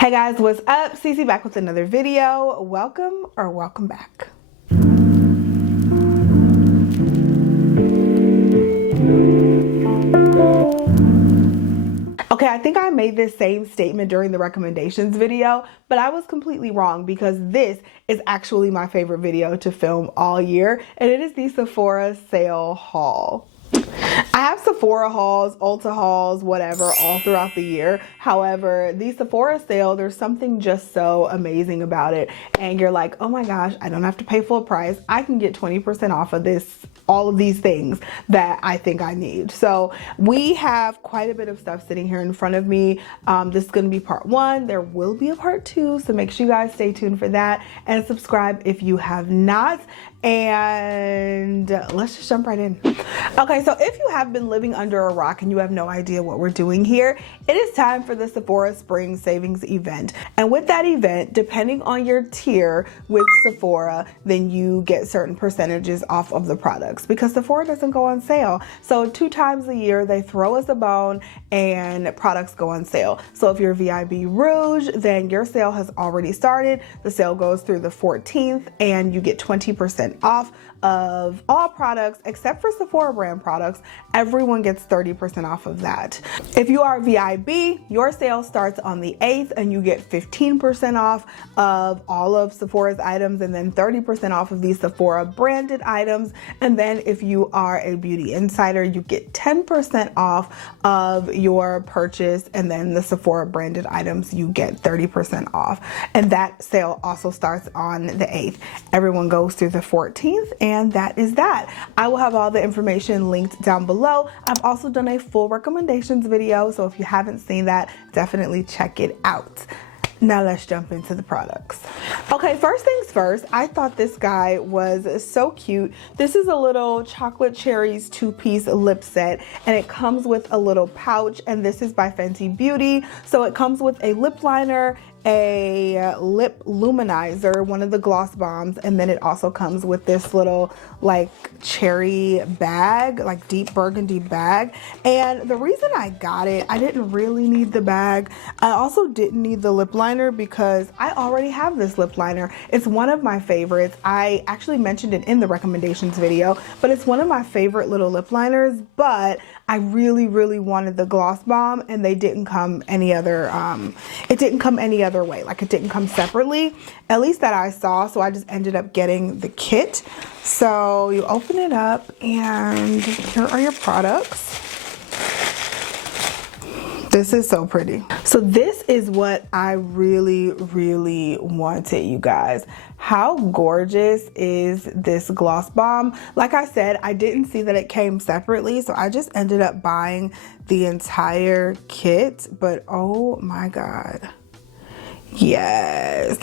Hey guys, what's up? Cece back with another video. Welcome back. Okay, I think I made this same statement during the recommendations video, but I was completely wrong because this is actually my favorite video to film all year, and it is the Sephora sale haul. I have Sephora hauls, Ulta hauls, whatever, all throughout the year. However, the Sephora sale, there's something just so amazing about it. And you're like, oh my gosh, I don't have to pay full price. I can get 20% off of this, all of these things that I think I need. So we have quite a bit of stuff sitting here in front of me. This is going to be part one. There will be a part two. So make sure you guys stay tuned for that and subscribe if you have not. And let's just jump right in. Okay, so if you have been living under a rock and you have no idea what we're doing here, it is time for the Sephora Spring Savings event. And with that event, depending on your tier with Sephora, then you get certain percentages off of the products because Sephora doesn't go on sale. So 2 times a year, they throw us a bone and products go on sale. So if you're VIB Rouge, then your sale has already started. The sale goes through the 14th and you get 20% off of all products except for Sephora brand products. Everyone gets 30% off of that. If you are VIB, your sale starts on the 8th and you get 15% off of all of Sephora's items and then 30% off of these Sephora branded items. And then if you are a beauty insider, you get 10% off of your purchase, and then the Sephora branded items you get 30% off. And that sale also starts on the 8th. Everyone goes through the 14th, and that is that. I will have all the information linked down below. I've also done a full recommendations video, so if you haven't seen that, definitely check it out. Now let's jump into the products. Okay, first things first, I thought this guy was so cute. This is a little chocolate cherries 2-piece lip set, and it comes with a little pouch, and this is by Fenty Beauty. So it comes with a lip liner, a lip luminizer, one of the gloss bombs, and then it also comes with this little like cherry bag, like deep burgundy bag. And the reason I got it, I didn't really need the bag. I also didn't need the lip liner because I already have this lip liner. It's one of my favorites. I actually mentioned it in the recommendations video, but it's one of my favorite little lip liners, but I really wanted the gloss bomb, and they didn't come any other, it didn't come any other way. Like, it didn't come separately, at least that I saw. So I just ended up getting the kit. So you open it up and here are your products. This is so pretty. So this is what I really wanted, you guys. How gorgeous is this gloss bomb? Like I said, I didn't see that it came separately, so I just ended up buying the entire kit, but oh my God. Yes,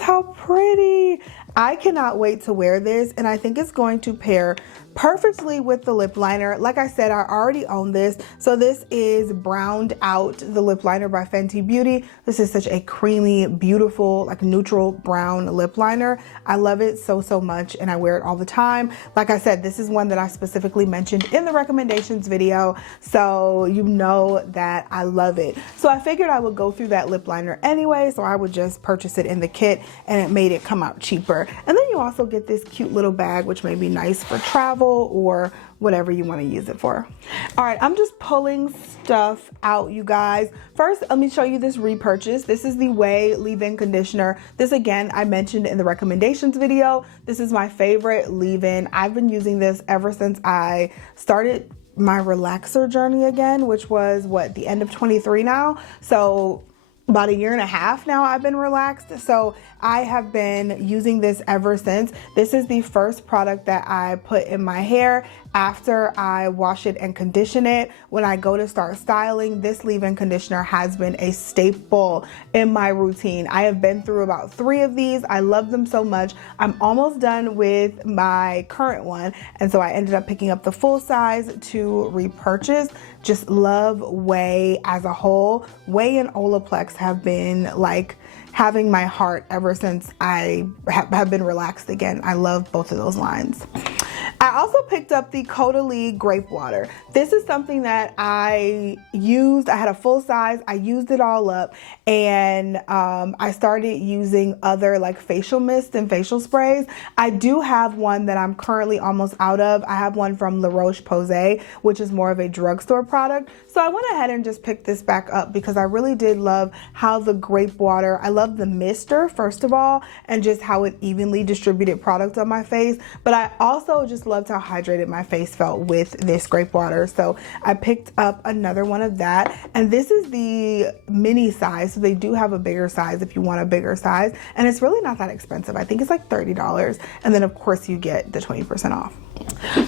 how pretty. I cannot wait to wear this, and I think it's going to pair perfectly with the lip liner. Like I said, I already own this. So this is Browned Out, the lip liner by Fenty Beauty. This is such a creamy, beautiful, like neutral brown lip liner. I love it so much, and I wear it all the time. Like I said, this is one that I specifically mentioned in the recommendations video, so you know that I love it. So I figured I would go through that lip liner anyway, so I would just purchase it in the kit, and it made it come out cheaper. And then you also get this cute little bag, which may be nice for travel or whatever you want to use it for. All right, I'm just pulling stuff out, you guys. First, let me show you this repurchase. This is the Way leave-in conditioner. This, again, I mentioned in the recommendations video. This is my favorite leave-in. I've been using this ever since I started my relaxer journey again, which was what, the end of 23 now. So about 1.5 years now I've been relaxed. So I have been using this ever since. This is the first product that I put in my hair after I wash it and condition it. When I go to start styling, this leave-in conditioner has been a staple in my routine. I have been through about 3 of these. I love them so much. I'm almost done with my current one, and so I ended up picking up the full size to repurchase. Just love Way as a whole. Way and Olaplex have been like having my heart ever since I have been relaxed again. I love both of those lines. I also picked up the Caudalie Grape Water. This is something that I used. I had a full size. I used it all up, and I started using other like facial mist and facial sprays. I do have one that I'm currently almost out of. I have one from La Roche-Posay, which is more of a drugstore product. So I went ahead and just picked this back up because I really did love how the grape water, I love the mister first of all, and just how it evenly distributed product on my face. But I also just loved how hydrated my face felt with this grape water. So I picked up another one of that. And this is the mini size. So they do have a bigger size if you want a bigger size. And it's really not that expensive. I think it's like $30. And then of course you get the 20% off.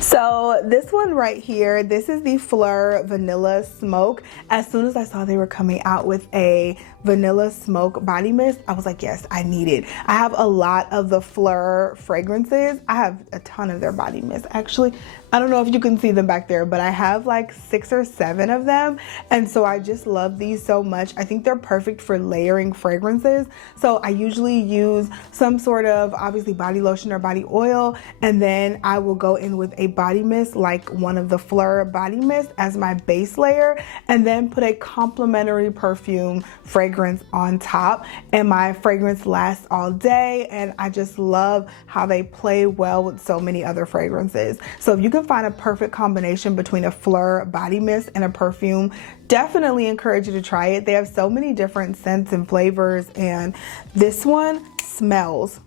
So this one right here, this is the Flur Vanilla Smoke. As soon as I saw they were coming out with a vanilla smoke body mist, I was like, yes, I need it. I have a lot of the Flur fragrances. I have a ton of their body mist. Actually, I don't know if you can see them back there, but I have like 6 or 7 of them. And so I just love these so much. I think they're perfect for layering fragrances. So I usually use some sort of obviously body lotion or body oil, and then I will go in with a body mist like one of the Flur body mist as my base layer, and then put a complimentary perfume fragrance on top, and my fragrance lasts all day. And I just love how they play well with so many other fragrances. So if you can find a perfect combination between a Flur body mist and a perfume, definitely encourage you to try it. They have so many different scents and flavors, and this one smells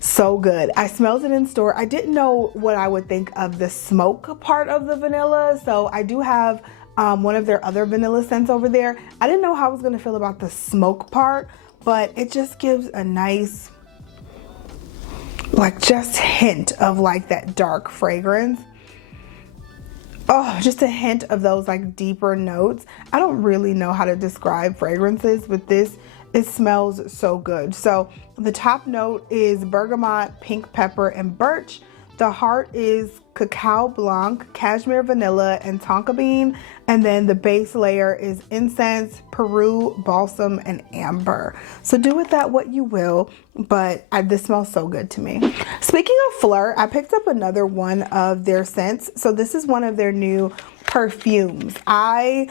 so good. I smelled it in store. I didn't know what I would think of the smoke part of the vanilla, so I do have one of their other vanilla scents over there. I didn't know how I was gonna feel about the smoke part, but it just gives a nice, like, just hint of like that dark fragrance. Oh, just a hint of those like deeper notes. I don't really know how to describe fragrances, but this, it smells so good. So the top note is bergamot, pink pepper, and birch. The heart is cacao blanc, cashmere vanilla, and tonka bean. And then the base layer is incense, Peru, balsam, and amber. So do with that what you will, but this smells so good to me. Speaking of Flur, I picked up another one of their scents. So this is one of their new perfumes. I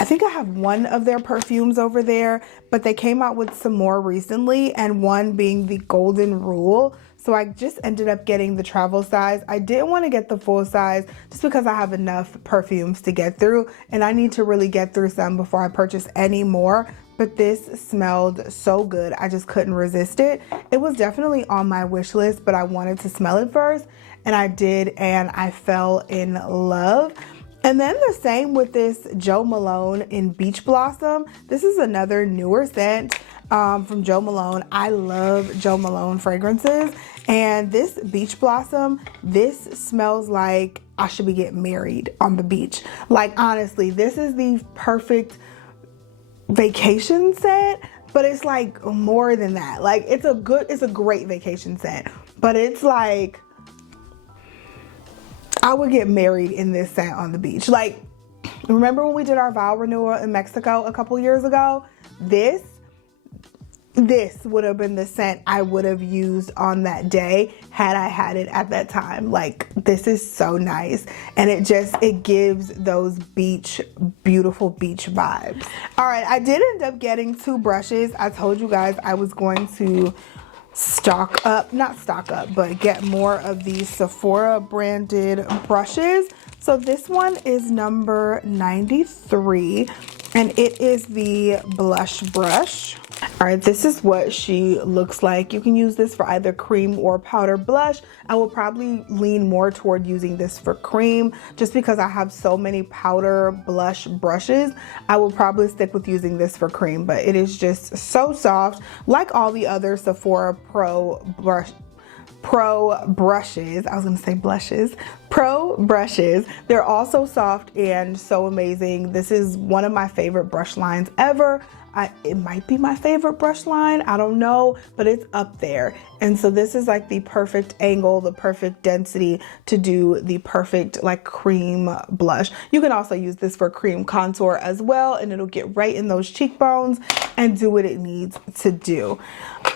think I have one of their perfumes over there, but they came out with some more recently, and one being the Golden Rule. So I just ended up getting the travel size. I didn't want to get the full size just because I have enough perfumes to get through, and I need to really get through some before I purchase any more. But this smelled so good. I just couldn't resist it. It was definitely on my wish list, but I wanted to smell it first, and I did, and I fell in love. And then the same with this Jo Malone in Beach Blossom. This is another newer scent from Jo Malone. I love Jo Malone fragrances. And this Beach Blossom, this smells like I should be getting married on the beach. Like, honestly, this is the perfect vacation scent, but it's like more than that. Like, it's a great vacation scent, but it's like, I would get married in this scent on the beach. Like, remember when we did our vow renewal in Mexico a couple years ago? This would have been the scent I would have used on that day had I had it at that time. Like, this is so nice, and it gives those beautiful beach vibes. All right, I did end up getting 2 brushes. I told you guys I was going to not stock up, but get more of these Sephora branded brushes. So this one is number 93, and it is the blush brush. All right, this is what she looks like. You can use this for either cream or powder blush. I will probably lean more toward using this for cream just because I have so many powder blush brushes. I will probably stick with using this for cream, but it is just so soft, like all the other Sephora Pro brushes. I was gonna say blushes. Pro brushes. They're also soft and so amazing. This is one of my favorite brush lines ever. It might be my favorite brush line, I don't know, but it's up there. And so this is like the perfect angle, the perfect density to do the perfect like cream blush. You can also use this for cream contour as well, and it'll get right in those cheekbones and do what it needs to do.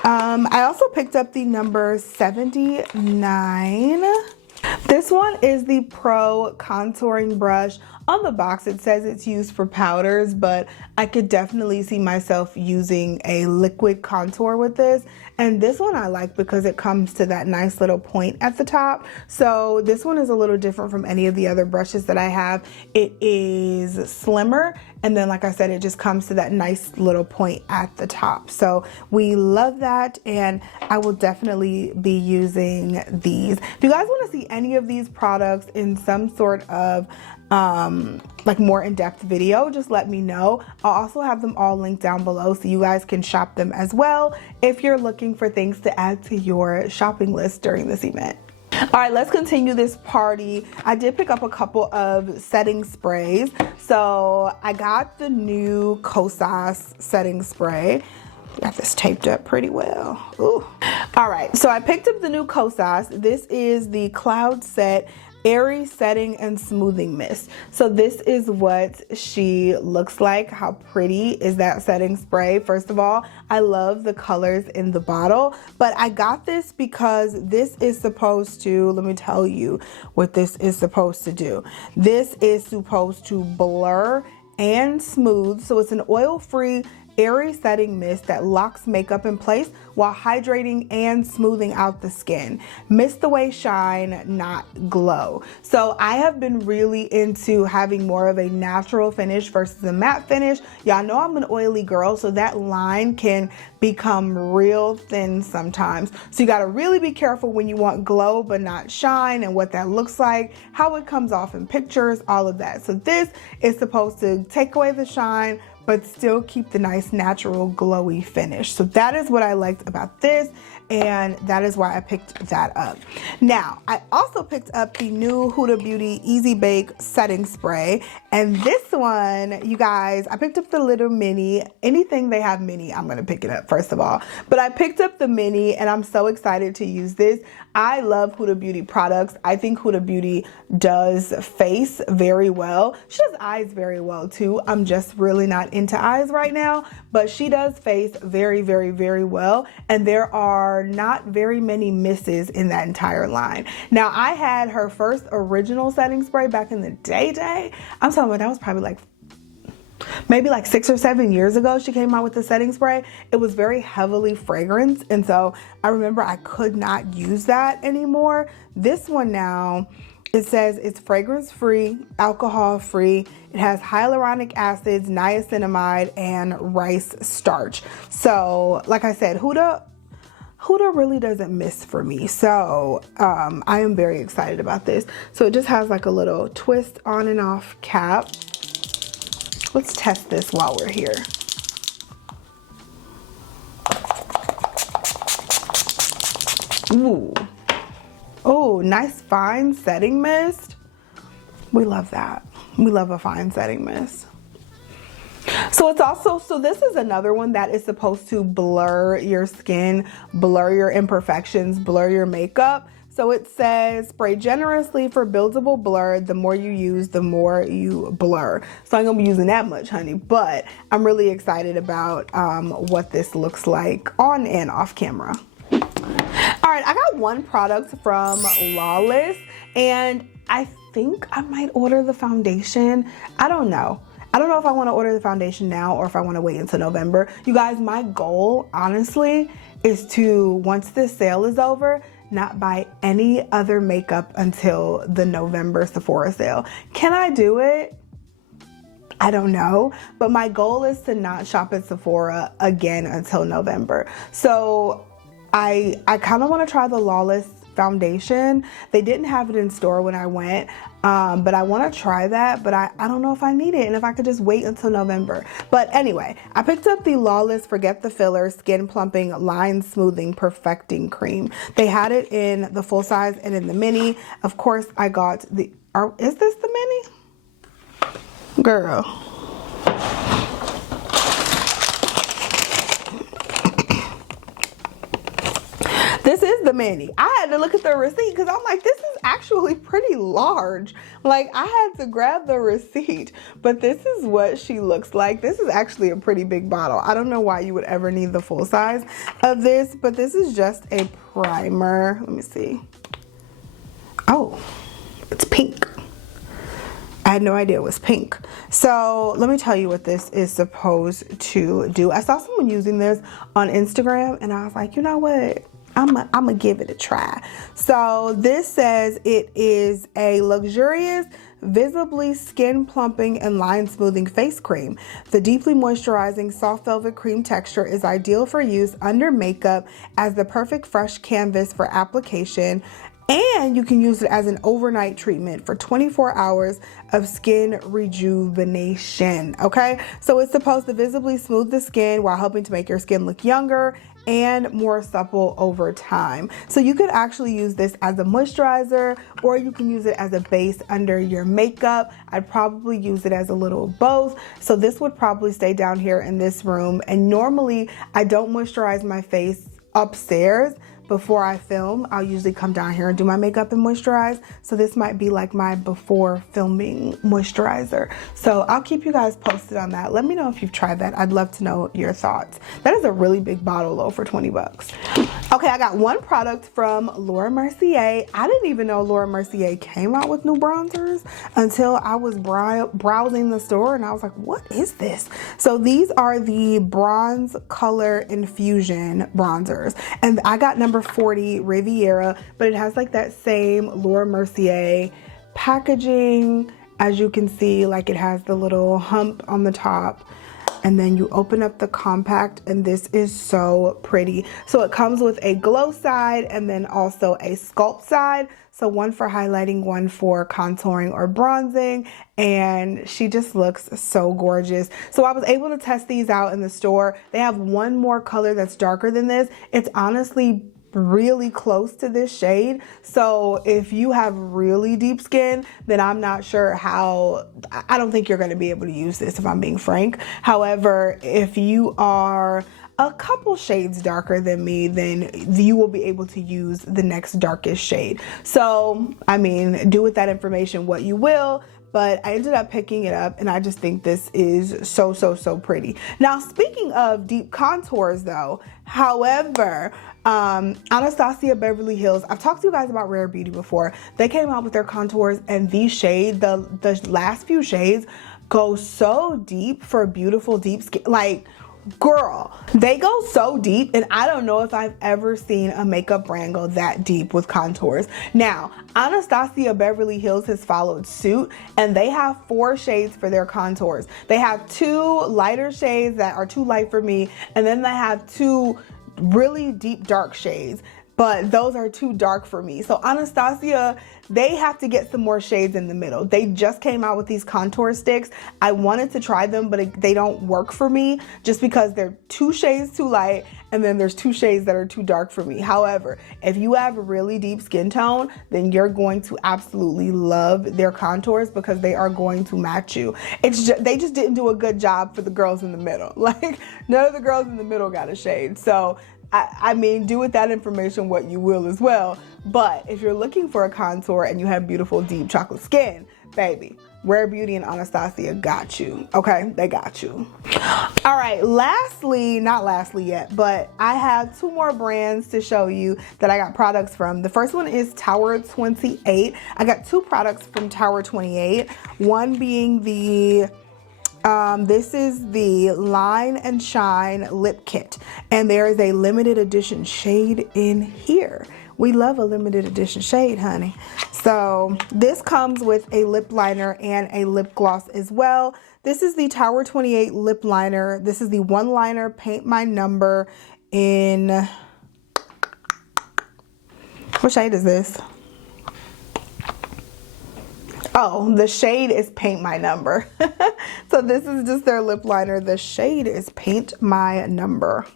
I also picked up the number 79. This one is the Pro Contouring Brush. On the box it says it's used for powders, but I could definitely see myself using a liquid contour with this. And this one I like because it comes to that nice little point at the top. So this one is a little different from any of the other brushes that I have. It is slimmer, and then like I said, it just comes to that nice little point at the top. So we love that, and I will definitely be using these. If you guys want to see any of these products in some sort of like more in-depth video, just let me know. I'll also have them all linked down below so you guys can shop them as well if you're looking for things to add to your shopping list during this event. All right, let's continue this party. I did pick up a couple of setting sprays. So I got the new Kosas setting spray. Got this taped up pretty well. Ooh. All right, so I picked up the new Kosas. This is the Cloud Set Airy Setting and Smoothing Mist. So this is what she looks like. How pretty is that setting spray? First of all, I love the colors in the bottle, but I got this because this is supposed to, let me tell you what this is supposed to do. This is supposed to blur and smooth. So it's an oil-free airy setting mist that locks makeup in place while hydrating and smoothing out the skin. Mist away shine, not glow. So I have been really into having more of a natural finish versus a matte finish. Y'all know I'm an oily girl, so that line can become real thin sometimes. So you gotta really be careful when you want glow but not shine, and what that looks like, how it comes off in pictures, all of that. So this is supposed to take away the shine but still keep the nice natural glowy finish. So that is what I liked about this, and that is why I picked that up. Now, I also picked up the new Huda Beauty Easy Bake Setting Spray, and this one, you guys, I picked up the little mini. Anything they have mini, I'm gonna pick it up, first of all. But I picked up the mini, and I'm so excited to use this. I love Huda Beauty products. I think Huda Beauty does face very well. She does eyes very well too. I'm just really not into eyes right now, but she does face very, very, very well. And there are not very many misses in that entire line. Now, I had her first original setting spray back in the day. I'm talking about that was probably like maybe like 6 or 7 years ago. She came out with the setting spray. It was very heavily fragranced, and so I remember I could not use that anymore. This one now, it says it's fragrance free, alcohol free. It has hyaluronic acids, niacinamide, and rice starch. So like I said, Huda really doesn't miss for me. So I am very excited about this. So it just has like a little twist on and off cap. Let's test this while we're here. Ooh. Oh, nice fine setting mist. We love that. We love a fine setting mist. So it's also, so this is another one that is supposed to blur your skin, blur your imperfections, blur your makeup. So it says, spray generously for buildable blur. The more you use, the more you blur. So I'm gonna be using that much, honey, but I'm really excited about what this looks like on and off camera. All right, I got one product from Lawless, and I think I might order the foundation. I don't know. I don't know if I want to order the foundation now or if I want to wait until November. You guys, my goal, honestly, is to, once this sale is over, not buy any other makeup until the November Sephora sale. Can I do it? I don't know, but my goal is to not shop at Sephora again until November. So I kind of want to try the Lawless foundation. They didn't have it in store when I went, but I want to try that, but I don't know if I need it and if I could just wait until November. But anyway, I picked up the Lawless Forget the Filler Skin Plumping Line Smoothing Perfecting Cream. They had it in the full size and in the mini. Of course, I got the, is this the mini? Girl. This is the mini. I had to look at the receipt because I'm like, this is actually pretty large. Like, I had to grab the receipt, but this is what she looks like. This is actually a pretty big bottle. I don't know why you would ever need the full size of this, but this is just a primer. Let me see. Oh, it's pink. I had no idea it was pink. So let me tell you what this is supposed to do. I saw someone using this on Instagram and I was like, you know what? I'm gonna give it a try. So this says it is a luxurious, visibly skin plumping and line smoothing face cream. The deeply moisturizing soft velvet cream texture is ideal for use under makeup as the perfect fresh canvas for application. And you can use it as an overnight treatment for 24 hours of skin rejuvenation, okay? So it's supposed to visibly smooth the skin while helping to make your skin look younger and more supple over time. So you could actually use this as a moisturizer, or you can use it as a base under your makeup. I'd probably use it as a little of both. So this would probably stay down here in this room. And normally I don't moisturize my face upstairs before I film. I'll usually come down here and do my makeup and moisturize. So this might be like my before filming moisturizer. So I'll keep you guys posted on that. Let me know if you've tried that. I'd love to know your thoughts. That is a really big bottle though for 20 bucks. Okay, I got one product from Laura Mercier. I didn't even know Laura Mercier came out with new bronzers until I was browsing the store and I was like, what is this? So these are the Bronze Color Infusion bronzers. And I got number 40 Riviera, but it has like that same Laura Mercier packaging. As you can see, like it has the little hump on the top, and then you open up the compact, and this is so pretty. So it comes with a glow side and then also a sculpt side. So one for highlighting, one for contouring or bronzing, and she just looks so gorgeous. So I was able to test these out in the store. They have one more color that's darker than this. It's honestly really close to this shade. So if you have really deep skin, then I'm not sure how, I don't think you're going to be able to use this if I'm being frank. However, if you are a couple shades darker than me, then you will be able to use the next darkest shade. So, I mean, do with that information what you will, but I ended up picking it up and I just think this is so, so, so pretty. Now, speaking of deep contours though, however, Anastasia Beverly Hills, I've talked to you guys about Rare Beauty before. They came out with their contours and these shades, the last few shades go so deep for beautiful deep skin. Like, girl, they go so deep, and I don't know if I've ever seen a makeup brand go that deep with contours. Now, Anastasia Beverly Hills has followed suit, and they have 4 shades for their contours. They have 2 lighter shades that are too light for me, and then they have 2 really deep dark shades, but those are too dark for me. So Anastasia, they have to get some more shades in the middle. They just came out with these contour sticks. I wanted to try them, but they don't work for me just because they're 2 shades too light, and then there's 2 shades that are too dark for me. However, if you have a really deep skin tone, then you're going to absolutely love their contours because they are going to match you. It's just, they just didn't do a good job for the girls in the middle. Like, none of the girls in the middle got a shade. So I mean, do with that information what you will as well. But if you're looking for a contour and you have beautiful deep chocolate skin, baby, Rare Beauty and Anastasia got you, okay? They got you. All right, lastly, not lastly yet, but I have 2 more brands to show you that I got products from. The first one is Tower 28. I got 2 products from Tower 28, one being the this is the Line and Shine Lip Kit, and there is a limited edition shade in here. We love a limited edition shade, honey. So this comes with a lip liner and a lip gloss as well. This is the Tower 28 lip liner. This is the one liner Paint My Number in, what shade is this? Oh, the shade is Paint My Number. So this is just their lip liner. The shade is Paint My Number.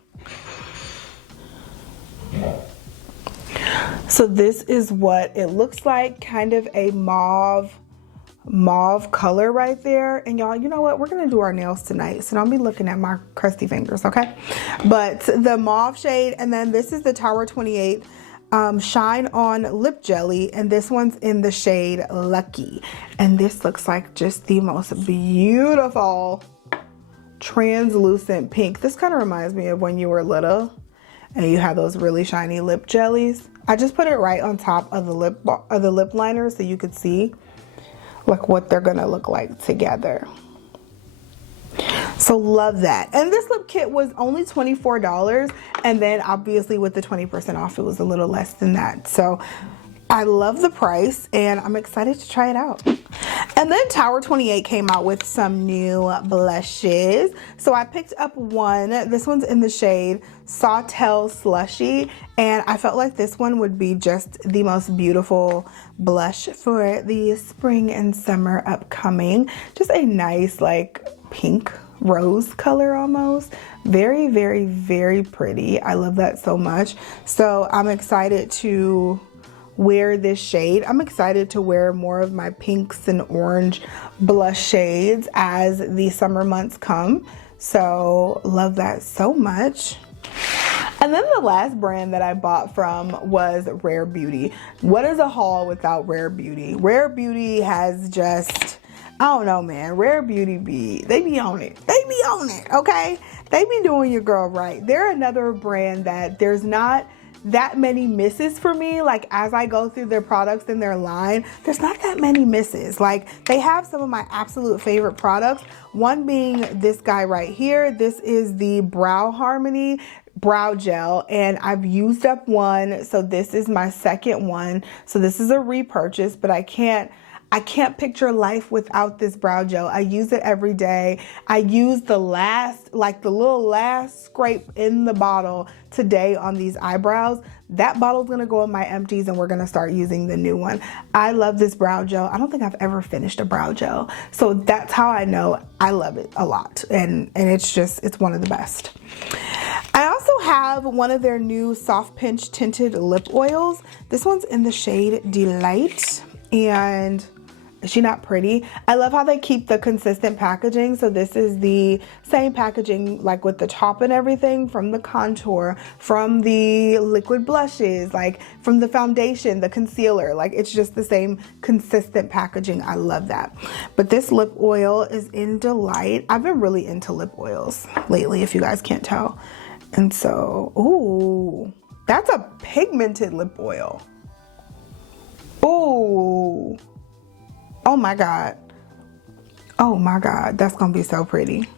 So this is what it looks like, kind of a mauve color right there. And y'all, you know what? We're going to do our nails tonight, so don't be looking at my crusty fingers, okay? But the mauve shade, and then this is the Tower 28 Shine On Lip Jelly, and this one's in the shade Lucky, and this looks like just the most beautiful translucent pink. This kind of reminds me of when you were little and you have those really shiny lip jellies. I just put it right on top of the lip liner so you could see like what they're gonna look like together. So love that. And this lip kit was only $24, and then obviously with the 20% off it was a little less than that. So I love the price and I'm excited to try it out. And then Tower 28 came out with some new blushes. So I picked up one. This one's in the shade Sawtell Slushy, and I felt like this one would be just the most beautiful blush for the spring and summer upcoming. Just a nice like pink rose color almost. Very, very, very pretty. I love that so much. So I'm excited to wear this shade. I'm excited to wear more of my pinks and orange blush shades as the summer months come. So love that so much. And then the last brand that I bought from was Rare Beauty. What is a haul without Rare Beauty? Rare Beauty has just, I don't know, man. Rare Beauty they be on it. They be on it, okay? They be doing your girl right. They're another brand that there's not that many misses for me. Like as I go through their products in their line, there's not that many misses. Like they have some of my absolute favorite products, one being this guy right here. This is the Brow Harmony brow gel, and I've used up one, so this is my second one. So this is a repurchase, but I can't picture life without this brow gel. I use it every day. I use the little last scrape in the bottle today on these eyebrows. That bottle's gonna go in my empties and we're gonna start using the new one. I love this brow gel. I don't think I've ever finished a brow gel. So that's how I know I love it a lot. And it's one of the best. I also have one of their new soft pinch tinted lip oils. This one's in the shade Delight, and is she not pretty? I love how they keep the consistent packaging. So this is the same packaging, like with the top and everything, from the contour, from the liquid blushes, like from the foundation, the concealer, like it's just the same consistent packaging. I love that. But this lip oil is in Delight. I've been really into lip oils lately, if you guys can't tell. And so, ooh, that's a pigmented lip oil. Ooh. Oh my God. Oh my God. That's going to be so pretty.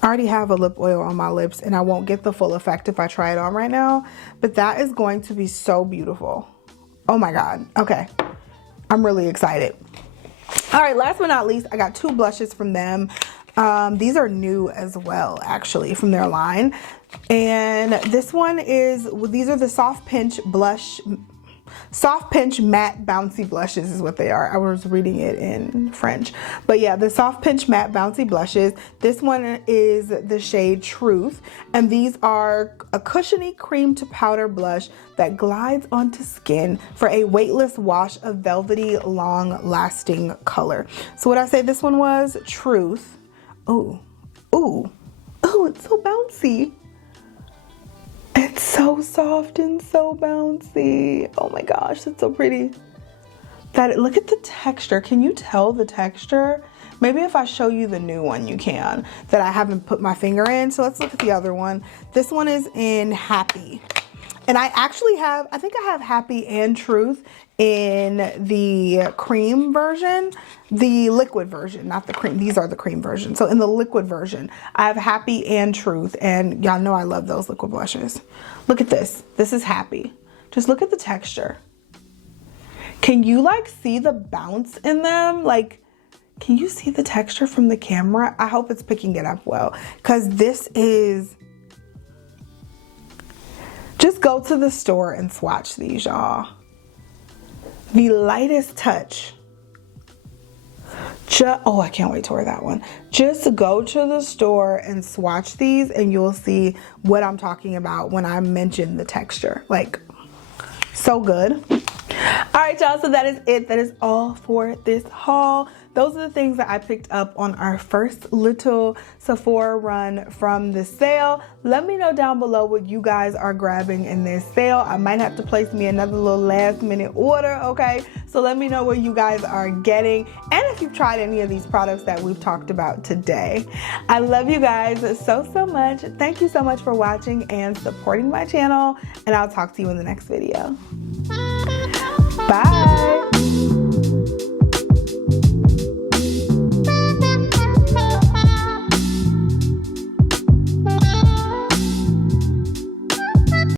I already have a lip oil on my lips and I won't get the full effect if I try it on right now, but that is going to be so beautiful. Oh my God. Okay. I'm really excited. All right. Last but not least, I got two blushes from them. These are new as well, actually, from their line. And this one is, these are the Soft Pinch Matte Bouncy Blushes is what they are. I was reading it in French. But yeah, the Soft Pinch Matte Bouncy Blushes. This one is the shade Truth. And these are a cushiony cream to powder blush that glides onto skin for a weightless wash of velvety, long-lasting color. So what I say this one was? Truth. Ooh, ooh, ooh, it's so bouncy. It's so soft and so bouncy. Oh my gosh, that's so pretty. Look at the texture. Can you tell the texture? Maybe if I show you the new one, you can, that I haven't put my finger in. So let's look at the other one. This one is in Happy. And I actually have, I think I have Happy and Truth in the cream version, the liquid version, not the cream. These are the cream version. So in the liquid version, I have Happy and Truth, and y'all know I love those liquid blushes. Look at this. This is Happy. Just look at the texture. Can you like see the bounce in them? Like, can you see the texture from the camera? I hope it's picking it up well, because this is, just go to the store and swatch these, y'all. The lightest touch. Oh, I can't wait to wear that one. Just go to the store and swatch these and you'll see what I'm talking about when I mention the texture. Like, so good. All right, y'all, so that is it. That is all for this haul. those are the things that I picked up on our first little Sephora run from the sale. Let me know down below what you guys are grabbing in this sale. I might have to place me another little last minute order, okay? So let me know what you guys are getting and if you've tried any of these products that we've talked about today. I love you guys so much. Thank you so much for watching and supporting my channel, and I'll talk to you in the next video. Bye.